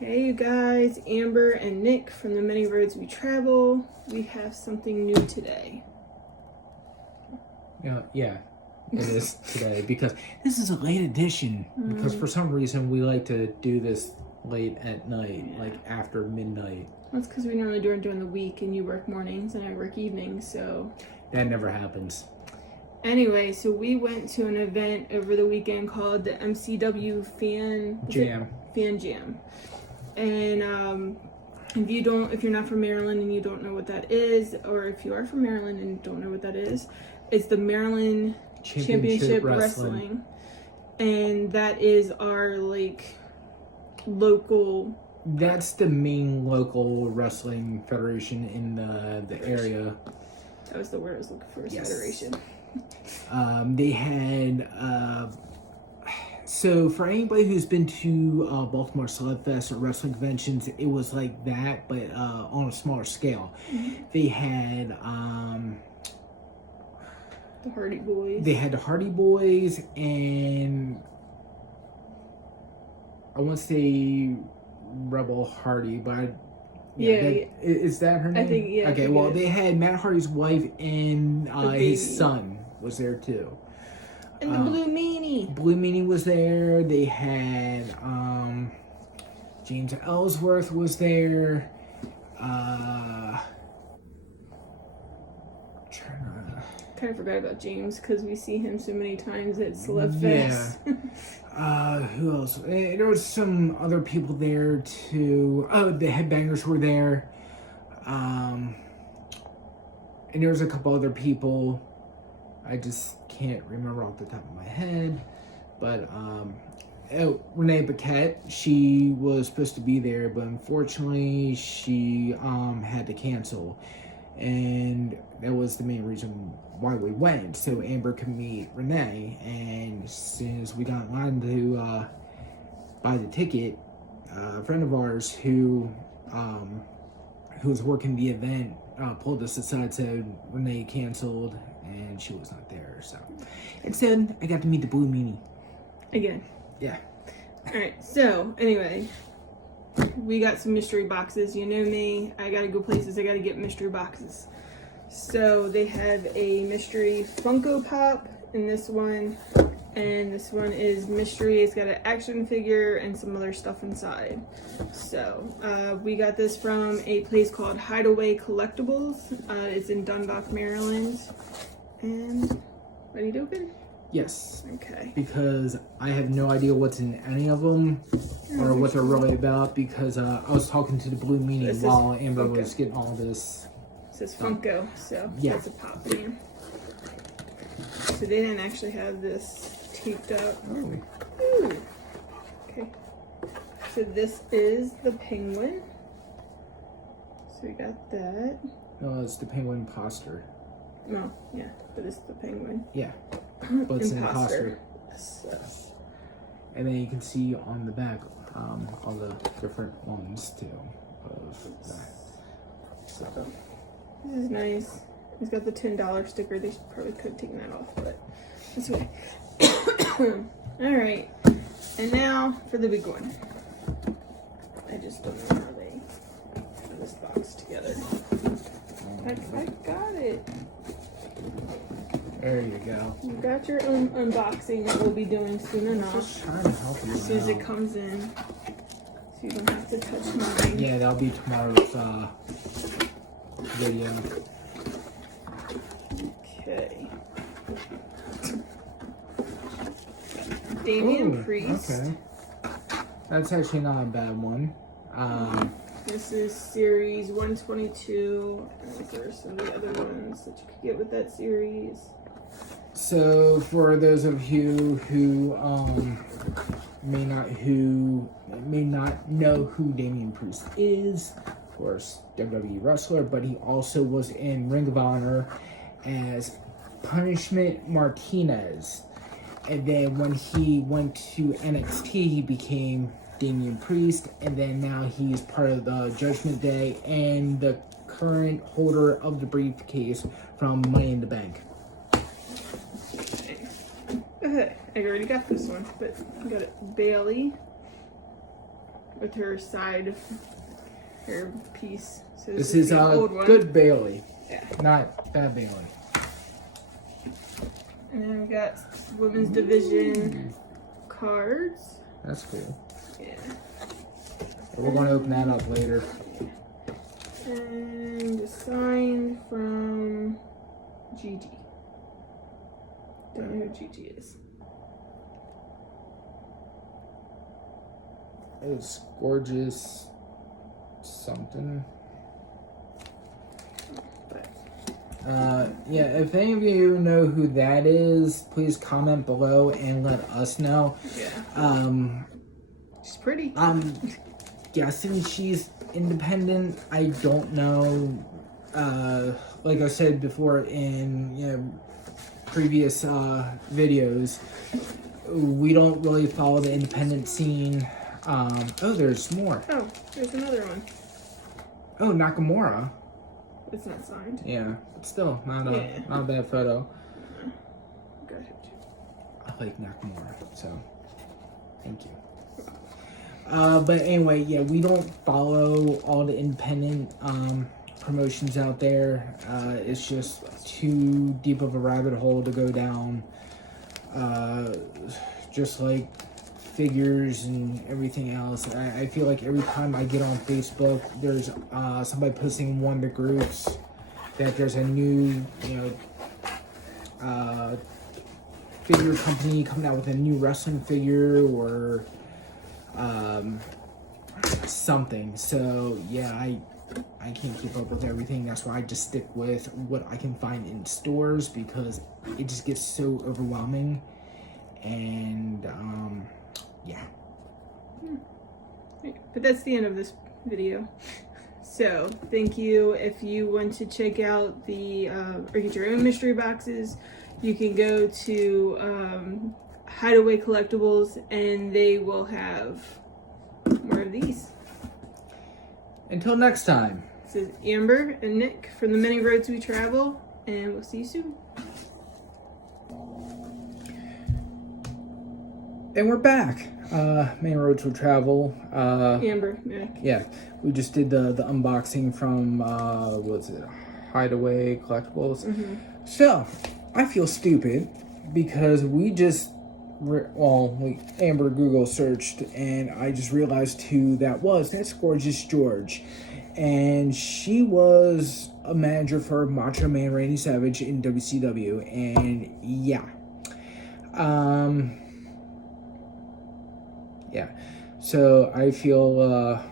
Hey you guys, Amber and Nick from the Many Roads We Travel. We have something new today. Yeah, it is today because this is a late edition. Because for some reason we like to do this late at night, like after midnight. That's because we normally do it during the week and you work mornings and I work evenings, so... That never happens. Anyway, so we went to an event over the weekend called the MCW Fan Jam. And if you're not from Maryland and you don't know what that is, or if you are from Maryland and don't know what that is, it's the Maryland Championship Wrestling. And that is our local. That's the main local wrestling federation in the area. That was the word I was looking for. Yes. Federation. They had so for anybody who's been to Baltimore Slugfest or wrestling conventions, it was like that, but on a smaller scale. Mm-hmm. They had the Hardy Boys. They had the Hardy Boys, and I want to say Rebel Hardy, but is that her name? I think, yeah. Okay, well, they had Matt Hardy's wife and his son was there too. And the Blue Meanie. Blue Meanie was there. They had James Ellsworth was there. Kind of forgot about James because we see him so many times at Slugfest. Yeah. Who else? There was some other people there too. Oh, the Headbangers were there. And there was a couple other people. I just can't remember off the top of my head. But Renee Paquette, she was supposed to be there, but unfortunately she had to cancel. And that was the main reason why we went, so Amber could meet Renee. And as soon as we got in line to buy the ticket, a friend of ours who was working the event pulled us aside, said Renee canceled and she was not there. So instead, I got to meet the Blue Meanie again. Yeah. All right. So anyway, we got some mystery boxes. You know me. I gotta go places. I gotta get mystery boxes. So they have a mystery Funko Pop in this one. And this one is mystery. It's got an action figure and some other stuff inside. So we got this from a place called Hideaway Collectibles. It's in Dundalk, Maryland. And ready to open? Yes. Okay. Because I have no idea what's in any of them or what they're really about, because I was talking to the Blue Meanie while Amber was getting all this. It says Funko, so yeah. That's a pop man. So they didn't actually have this taped up. Oh. Ooh. Okay. So this is the penguin. So we got that. No, it's the penguin imposter. No, yeah, but it's the penguin. Yeah, but it's an imposter. So. And then you can see on the back all the different ones too of that. So this is nice. It's got the $10 sticker. They probably could have taken that off, but that's okay. All right, and now for the big one. I just don't know how they put this box together. I got it. There you go. You got your own unboxing that we'll be doing soon enough. Just trying to help you as soon as it comes in, so you don't have to touch mine. Yeah, that'll be tomorrow's video. Okay. Damian Priest. Okay. That's actually not a bad one. This is series 122. And there's some of the other ones that you could get with that series. So for those of you who may not know who Damian Priest is, of course, WWE wrestler, but he also was in Ring of Honor as Punishment Martinez. And then when he went to NXT, he became Damian Priest, and then now he's part of the Judgment Day and the current holder of the briefcase from Money in the Bank. I already got this one, but I got it. Bailey. with her side, her piece. So This is the old one. good Bailey. Yeah. Not bad Bailey. And then we got women's division cards. That's cool. Yeah. We're going to open that up later. And a sign from Gigi. Don't know who Gigi is. It's gorgeous something. Yeah, if any of you know who that is, please comment below and let us know. Yeah. She's pretty. I'm guessing she's independent. I don't know. Like I said before in previous videos, we don't really follow the independent scene. Oh, there's more. Oh, there's another one. Oh, Nakamura. It's not signed. Yeah, but still not a bad photo. Got it. I like Nakamura, so thank you. But anyway, yeah, we don't follow all the independent promotions out there. It's just too deep of a rabbit hole to go down. Just like figures and everything else. I feel like every time I get on Facebook, there's somebody posting in one of the groups that there's a new, figure company coming out with a new wrestling figure or something. So yeah, I can't keep up with everything. That's why I just stick with what I can find in stores because it just gets so overwhelming. And yeah. But that's the end of this video. So thank you. If you want to check out the or get your own mystery boxes, you can go to Hideaway Collectibles and they will have more of these. Until next time. This is Amber and Nick from the Many Roads We Travel, and we'll see you soon. And we're back. Main Roads We Travel. Amber, Nick. Yeah, we just did the unboxing from, what was it? Hideaway Collectibles. Mm-hmm. So, I feel stupid because we just, Amber Google searched and I just realized who that was. That's Gorgeous George. And she was a manager for Macho Man Randy Savage in WCW. And yeah. Yeah, so I feel,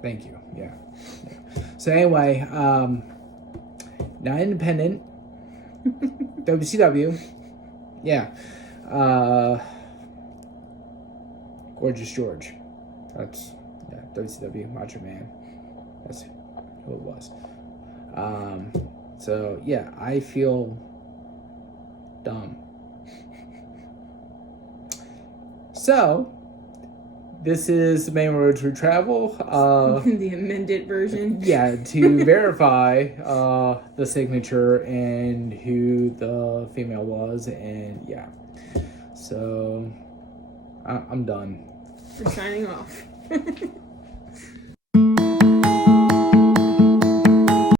thank you, yeah. So anyway, not independent, WCW, yeah, Gorgeous George, that's, yeah, WCW, Macho Man, that's who it was. So yeah, I feel dumb. So, this is the Main Roads We Travel. The amended version. Yeah, to verify the signature and who the female was, and yeah. So, I'm done. We're signing off.